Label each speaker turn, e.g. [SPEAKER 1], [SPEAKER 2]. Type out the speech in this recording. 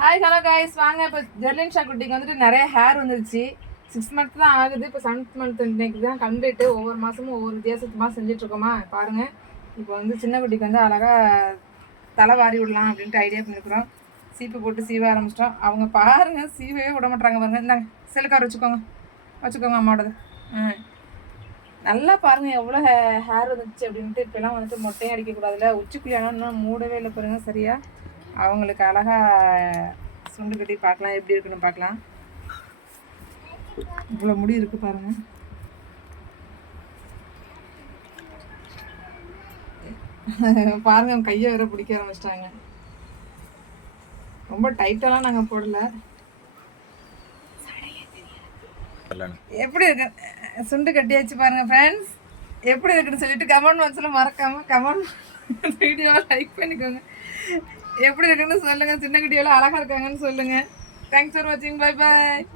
[SPEAKER 1] Hi hello guys வாங்க இப்போ ஜெர்லின் ஷா குட்டிக்கு வந்துட்டு நிறைய ஹேர் வந்துருச்சு. சிக்ஸ் மந்த் தான் ஆகுது. இப்போ செவன்த் மந்த் இன்னைக்கு தான் கம்ப்ளீட்டு. ஒவ்வொரு மாதமும் ஒவ்வொரு வித்தியாசமாக செஞ்சுட்ருக்கோமா பாருங்க. இப்போ வந்து சின்ன குட்டிக்கு வந்து அழகாக தலை வாரி விடலாம் அப்படின்ட்டு ஐடியா பண்ணியிருக்கிறோம் சீப்பு போட்டு சீவ ஆரம்பிச்சிட்டோம். அவங்க பாருங்க சீவையே விட மாட்டாங்க பாருங்க. இந்தாங்க செலுக்கார் வச்சுக்கோங்க. வச்சுக்கோங்க அம்மாவோடது. ஆ. நல்லா பாருங்க எவ்வளோ ஹே ஹேர் வந்துச்சு அப்படின்ட்டு. இப்போலாம் வந்துட்டு மொட்டையும் அடிக்கக்கூடாதுல உச்சிக்குள்ளே இன்னும் மூடவே இல்லை பாருங்க சரியா. அவங்களுக்கு அழகா சுண்டு கட்டி பார்க்கலாம். எப்படி இருக்குன்னு பார்க்கலாம். இவ்வளோ முடி இருக்கு பாருங்க. பாருங்க அவங்க கையை வேற பிடிக்க ஆரம்பிச்சிட்டாங்க. ரொம்ப டைட்டெல்லாம் நாங்கள் போடல. எப்படி இருக்கு? சுண்டு கட்டியாச்சு பாருங்க ஃப்ரெண்ட்ஸ் எப்படி இருக்குன்னு சொல்லிட்டு கமெண்ட் பாக்ஸில் மறக்காம கமெண்ட் வீடியோவை லைக் பண்ணிக்கோங்க. எப்படி இருக்குன்னு சொல்லுங்க. சின்ன குட்டியெல்லாம் அழகா இருக்காங்கன்னு சொல்லுங்க. தேங்க்ஸ் ஃபார் வாட்சிங் பை பாய்